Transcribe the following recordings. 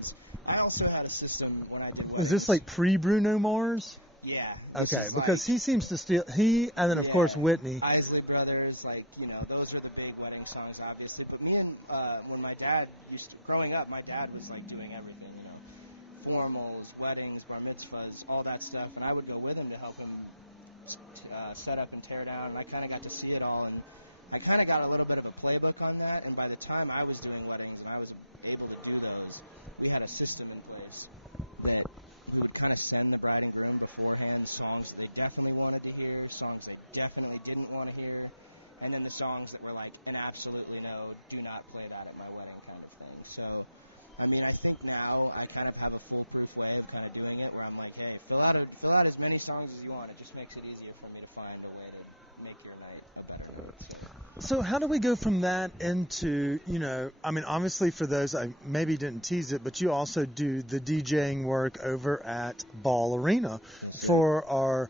weddings. I also had a system when I did weddings. Is this like pre-Bruno Mars? Yeah. Okay, because he seems to steal... and then, of course, Whitney. Isley Brothers, those are the big wedding songs, obviously. But me and... when my dad growing up, my dad was, doing everything, formals, weddings, bar mitzvahs, all that stuff. And I would go with him to help him set up and tear down. And I kind of got to see it all. And I kind of got a little bit of a playbook on that. And by the time I was doing weddings and I was able to do those, we had a system in place that... we would kind of send the bride and groom beforehand songs that they definitely wanted to hear, songs they definitely didn't want to hear, and then the songs that were an absolutely no, do not play that at my wedding kind of thing. So, I mean, I think now I kind of have a foolproof way of kind of doing it where I'm like, hey, fill out as many songs as you want. It just makes it easier for me to find a way to make your night a better night. So how do we go from that into, obviously for those, I maybe didn't tease it, but you also do the DJing work over at Ball Arena for our,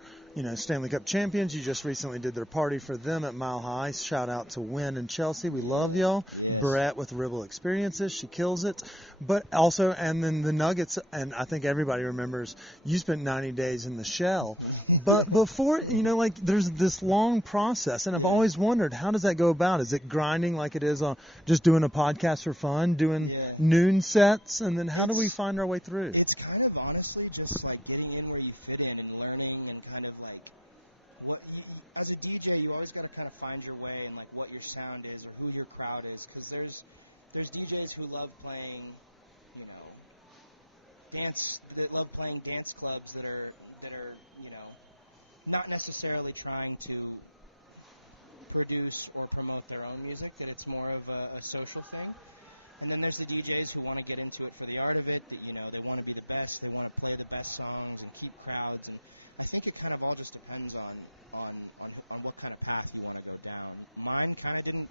Stanley Cup champions. You just recently did their party for them at Mile High. Shout out to Wynn and Chelsea. We love y'all. Yes. Brett with Ribble Experiences. She kills it. But also, and then the Nuggets, and I think everybody remembers, you spent 90 days in the shell. But before, there's this long process, and I've always wondered, how does that go about? Is it grinding like it is on just doing a podcast for fun, doing noon sets, and then how do we find our way through? It's kind of honestly just getting in where you fit in and learning and kind of what as a DJ, you always got to kind of find your way and what your sound is or who your crowd is, because there's DJs who love playing, dance clubs that are not necessarily trying to produce or promote their own music, that it's more of a social thing. And then there's the DJs who want to get into it for the art of it, that, they want to be the best, they want to play the best songs and keep crowds. And I think it kind of all just depends on what kind of path you want to go down. Mine kind of didn't,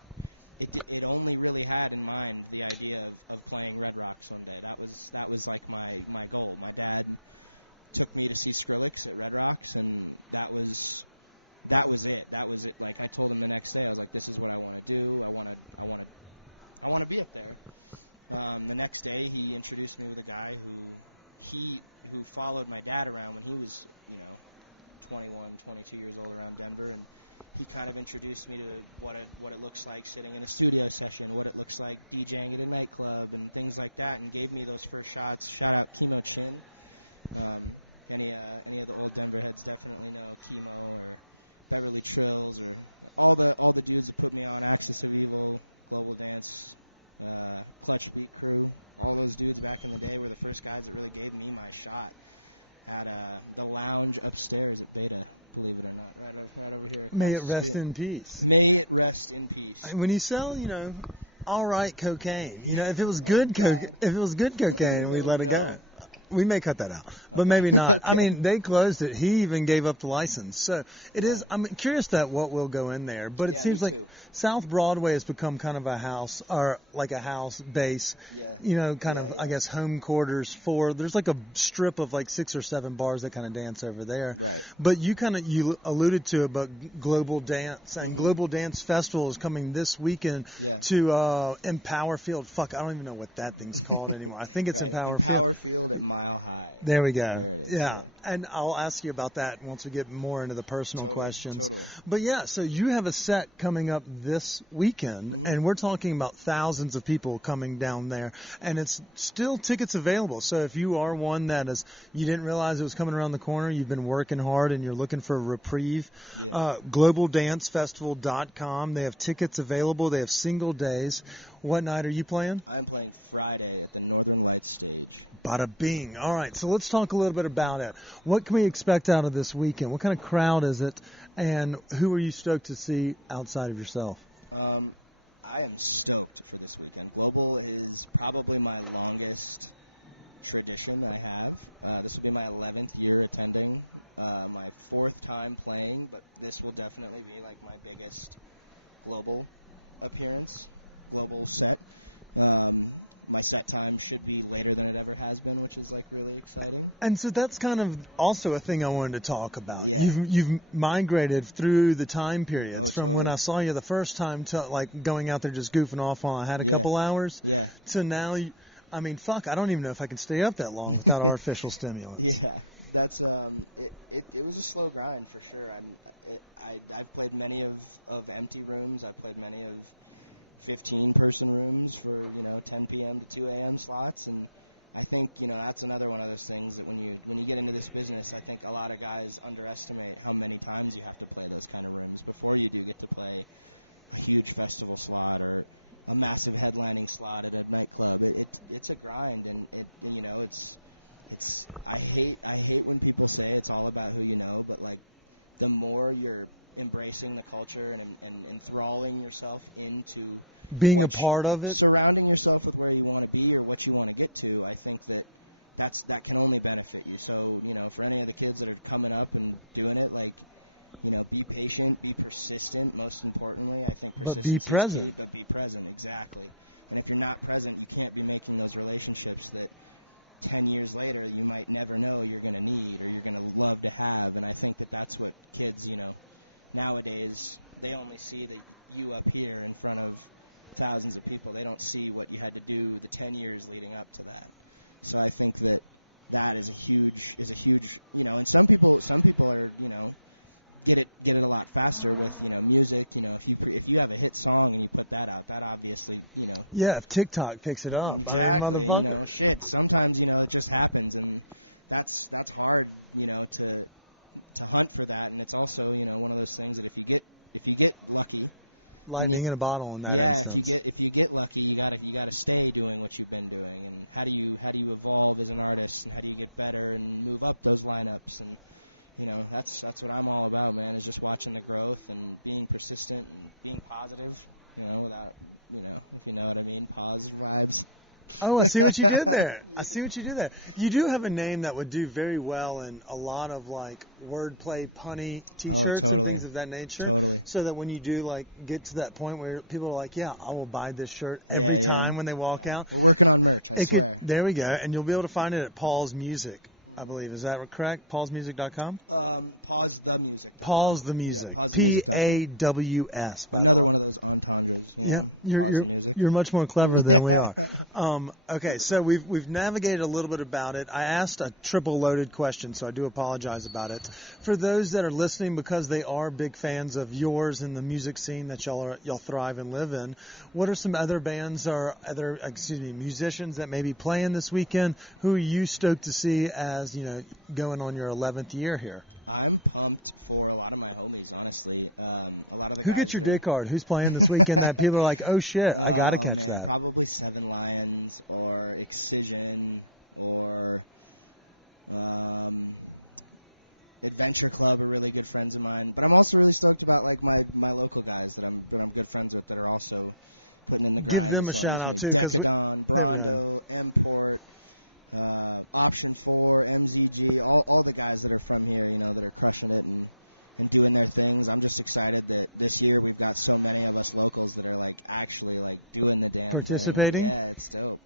it only really had in mind the idea of playing Red Rocks one day. That was my goal. My dad took me to see Skrillex at Red Rocks, and that was it. I told him the next day, I was like, this is what I want to do. I want to be up there. The next day, he introduced me with a guy who followed my dad around when he was, 21, 22 years old around Denver, and he kind of introduced me to what it looks like sitting in a studio session, what it looks like DJing at a nightclub, and things like that, and gave me those first shots. Shout out Chemo Chin. Any of the old Denver heads definitely know Chemo or Beverly Trills or all the dudes that put me on Axis of Evil, Global Dance, Clutch Beat Crew. All those dudes back in the day were the first guys that really gave me my shot at the lounge upstairs at Beta, believe it or not, right over here. May it rest in peace. May it rest in peace. When you sell, all right cocaine, if it was good cocaine, we'd let it go. We may cut that out, but maybe not. Okay. I mean, they closed it. He even gave up the license. So it is. I'm curious what will go in there. But it seems like South Broadway has become kind of a house, or like a house base. Yeah. I guess, home quarters for. There's a strip of 6 or 7 bars that kind of dance over there. Right. But you alluded to it, but Global Dance and Global Dance Festival is coming this weekend to Empower Field. Fuck, I don't even know what that thing's called anymore. I think it's Empower Field at Mile High. There we go. There it is. Yeah. And I'll ask you about that once we get more into the personal questions. Totally. But so you have a set coming up this weekend, and we're talking about thousands of people coming down there, and it's still tickets available. So if you are one that you didn't realize it was coming around the corner, you've been working hard and you're looking for a reprieve, globaldancefestival.com. They have tickets available. They have single days. What night are you playing? I'm playing Friday at the Northern Lights stage. Bada bing. All right, so let's talk a little bit about it. What can we expect out of this weekend? What kind of crowd is it, and who are you stoked to see outside of yourself? I am stoked for this weekend. Global is probably my longest tradition I have. This will be my 11th year attending, my 4th time playing, but this will definitely be my biggest Global appearance, Global set. My set time should be later than it ever has been, which is really exciting. And so that's kind of also a thing I wanted to talk about. Yeah. You've migrated through the time periods from totally. when I saw you the first time to going out there just goofing off while I had a couple hours. Yeah. So now I mean, fuck, I don't even know if I can stay up that long without artificial stimulants. Yeah, that's it was a slow grind for sure. I've played many of empty rooms. I've played many of 15-person rooms for 10 p.m. to 2 a.m. slots, and I think that's another one of those things that when you get into this business, I think a lot of guys underestimate how many times you have to play those kind of rooms before you do get to play a huge festival slot or a massive headlining slot at a nightclub. It's a grind, and it's I hate when people say it's all about who you know, but like the more you're embracing the culture and enthralling yourself into being a part of it, surrounding yourself with where you want to be or what you want to get to, I think that can only benefit you. So for any of the kids that are coming up and doing it, like be patient, be persistent. Most importantly, I think persistence is key, but be present. Exactly. And if you're not present, you can't be making those relationships that 10 years later you might never know you're going to need or you're going to love to have. And I think that's what kids, nowadays, they only see you up here in front of thousands of people. They don't see what you had to do the 10 years leading up to that. So I think that is a huge, and some people are, get it a lot faster with music. If you have a hit song and you put that out, that obviously yeah, if TikTok picks it up, exactly. Shit, sometimes it just happens, and that's hard to hunt for that. And it's also one of those things that if you get lucky, lightning in a bottle in that instance. if you get lucky, you gotta stay doing what you've been doing. And how do you evolve as an artist, and how do you get better and move up those lineups? And that's what I'm all about, man, is just watching the growth and being persistent and being positive, without, if you know what I mean, Paws vibes. Oh, I see what you did there. You do have a name that would do very well in a lot of, like, wordplay, punny T-shirts and things of that nature. Totally. So that when you do, like, get to that point where people are like, yeah, I will buy this shirt every time when they walk out. We're working on merch, I swear. There we go. And you'll be able to find it at Paws Music, I believe. Is that correct? PawsMusic.com? Paws the Music. Paws the Music. Paws. Another one of those entendres, Paws the Music. You're much more clever than we are. Okay, so we've navigated a little bit about it. I asked a triple loaded question, so I do apologize about it. For those that are listening, because they are big fans of yours and the music scene that y'all thrive and live in, what are some other bands or musicians that may be playing this weekend? Who are you stoked to see as going on your 11th year here? I'm pumped for a lot of my homies, honestly. A lot of the guys. Who gets your dick hard? Who's playing this weekend that people are like, oh shit, I gotta catch that? Probably Seven Lions or Excision or Adventure Club are really good friends of mine. But I'm also really stoked about like my local guys that I'm good friends with that are also putting in the grind. Give them a shout out too. Decadon, Brondo, Import. Option 4, MZG, all the guys that are from here, that are crushing it and doing their things. I'm just excited that this year we've got so many of us locals that are like actually like doing the damn participating. Thing. Yeah, it's dope.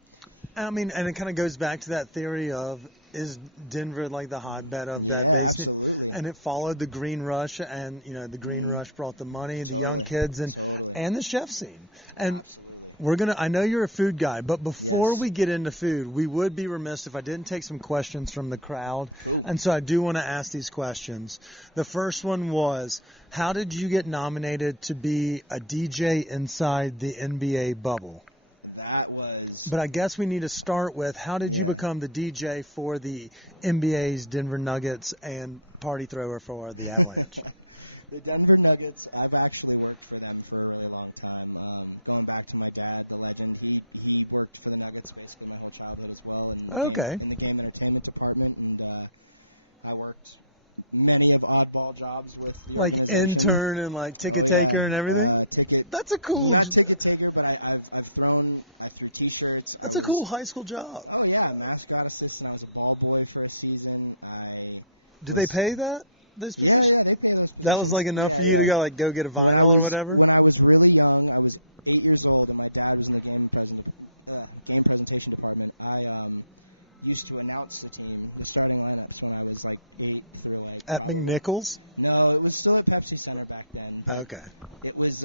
I mean, and it kind of goes back to that theory of, is Denver like the hotbed of that? Yeah, absolutely. And it followed the Green Rush, and the Green Rush brought the money and the young kids and the chef scene. And absolutely. I know you're a food guy, but before we get into food, we would be remiss if I didn't take some questions from the crowd. Cool. And so I do want to ask these questions. The first one was, how did you get nominated to be a DJ inside the NBA bubble? That was... But I guess we need to start with, how did you become the DJ for the NBA's Denver Nuggets and party thrower for the Avalanche? The Denver Nuggets, I've actually worked for them for a really long time. Going back to my dad, the legend, he worked for the Nuggets basically my whole childhood as well in the game entertainment department, and I worked many of oddball jobs with the organization. Intern and like ticket taker and everything. Ticket. That's a cool. Not ticket taker, but I threw T-shirts. That's a cool high school job. Oh yeah, mascot assistant. I was a ball boy for a season. Did they pay that? Yeah, they pay those positions. That was like enough for you to go get a vinyl or whatever. When I was really young, I was 8 years old, and my dad was in the game presentation department. I used to announce the starting lineups when I was like 8 through like at probably McNichols. No, it was still at Pepsi Center back then. But okay. It was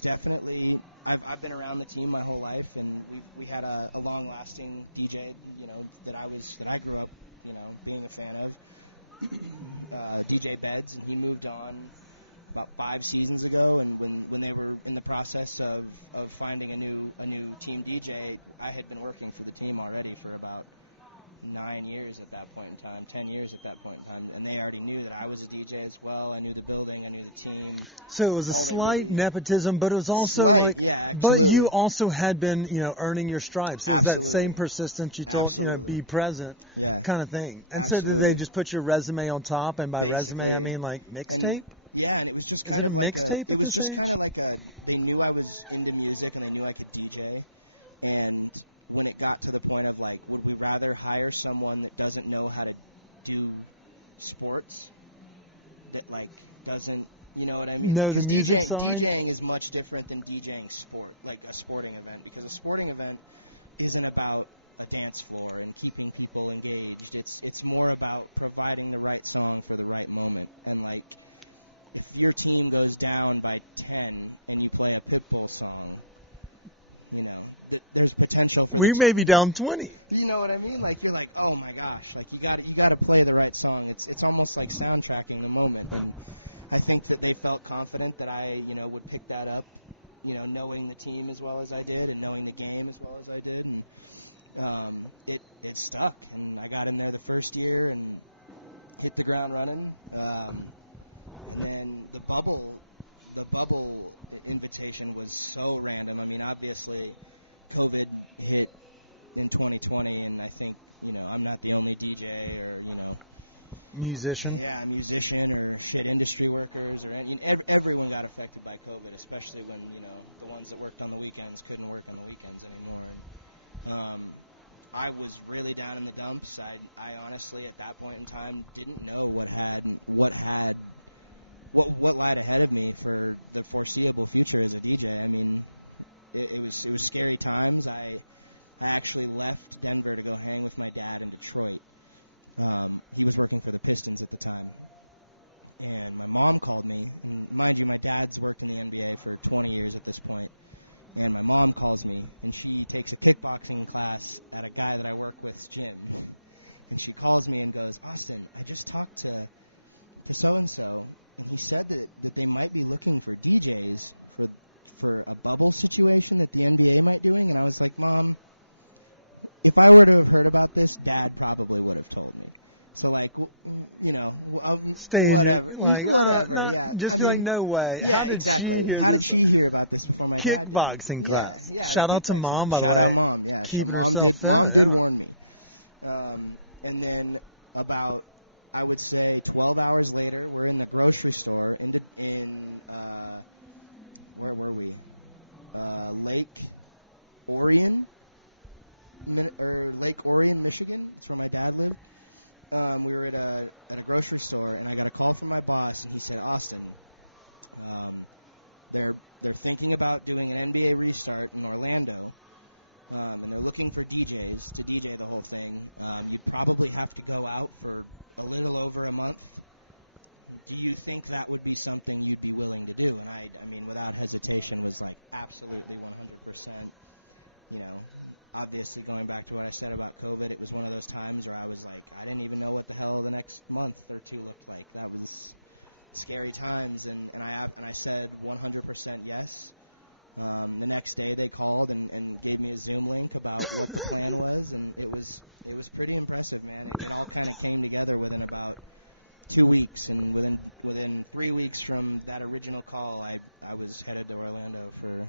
definitely. I've been around the team my whole life, and we had a long lasting DJ, that I grew up, being a fan of, DJ Beds, and he moved on about 5 seasons ago. And when they were in the process of finding a new team DJ, I had been working for the team already for about 9 years at that point in time, 10 years at that point in time, and they already knew that I was a DJ as well. I knew the building, I knew the team. So it was a slight nepotism, but it was also slight, yeah, absolutely. But you also had been, earning your stripes. It was that same persistence you told, be present, kind of thing. And so did they just put your resume on top, and by resume I mean like mixtape? Yeah, and it was just kind of like they knew I was into music and they knew I could DJ, and when it got to the point of like, would we rather hire someone that doesn't know how to do sports, that like doesn't, you know what I mean? Because DJing is much different than DJing sport, like a sporting event, because a sporting event isn't about a dance floor and keeping people engaged. It's more about providing the right song for the right moment. And like, if your team goes down by 10 and you play a Pitbull song, there's potential for we may be down 20. You know what I mean? Like, you're like, oh my gosh, like you got to play the right song. It's almost like soundtracking the moment. And I think that they felt confident that I, would pick that up, knowing the team as well as I did and knowing the game as well as I did. And it stuck. And I got in there the first year and hit the ground running. And then the bubble invitation was so random. I mean, obviously, COVID hit in 2020, and I think, I'm not the only DJ or, musician. Yeah, musician or industry workers or everyone got affected by COVID, especially when, the ones that worked on the weekends couldn't work on the weekends anymore. And I was really down in the dumps. I honestly, at that point in time, didn't know what lied ahead of me for the foreseeable future as a DJ. I mean, it was scary times. I actually left Denver to go hang with my dad in Detroit. He was working for the Pistons at the time. And my mom called me, and mind you, my dad's worked in the NBA for 20 years at this point. And my mom calls me, and she takes a kickboxing class at a guy that I work with's gym. And she calls me and goes, Austin, I just talked to so-and-so, and he said that they might be looking for DJs for a bubble situation that the NBA might doing. And I was like, Mom, if I were to have heard about this, Dad probably would have told me. So, like, stay whatever. Like, whatever, yeah. Just like, no way. Yeah, exactly. How did she hear about this before my dad did? Kickboxing class. Yeah, Shout out to Mom, by the way. Shout out Mom, yeah. So Mom did warn me. And then about, I would say, 12 hours later, we're in the grocery store where were we? Lake Orion, Michigan. That's where my dad lived. We were at a grocery store, and I got a call from my boss, and he said, Austin, they're thinking about doing an NBA restart in Orlando, and they're looking for DJs to DJ the whole thing. You'd probably have to go out for a little over a month. Do you think that would be something you'd be willing to do? And I mean, without hesitation, was like, absolutely 100%. Obviously going back to what I said about COVID, it was one of those times where I was like, I didn't even know what the hell the next month or two looked like. That was scary times, and I said 100% yes. The next day they called and gave me a Zoom link about what the plan was, and it was pretty impressive, man. It all kind of came together within about 2 weeks, and within 3 weeks from that original call, I was headed to Orlando for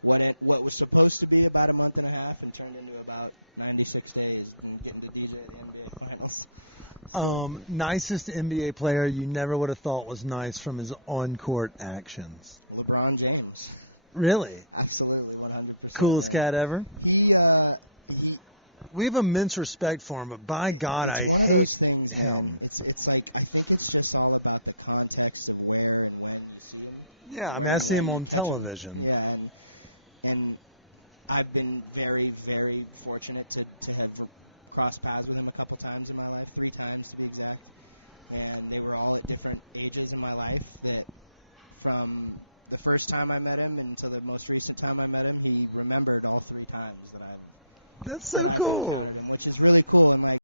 what was supposed to be about a month and a half and turned into about 96 days and getting to DJ the NBA Finals. So. Nicest NBA player you never would have thought was nice from his on-court actions? LeBron James. Really? Absolutely, 100%. Coolest cat ever? He. We have immense respect for him, but by God, it's one of those things, man. It's like, I think it's just all about the context of where and when you see him. Yeah, I see him on television. Yeah, and I've been very, very fortunate to have crossed paths with him a couple times in my life, 3 times to be exact. And they were all at different ages in my life that from the first time I met him until the most recent time I met him, he remembered all 3 times that I've That's so cool. encountered him, which is really cool. And like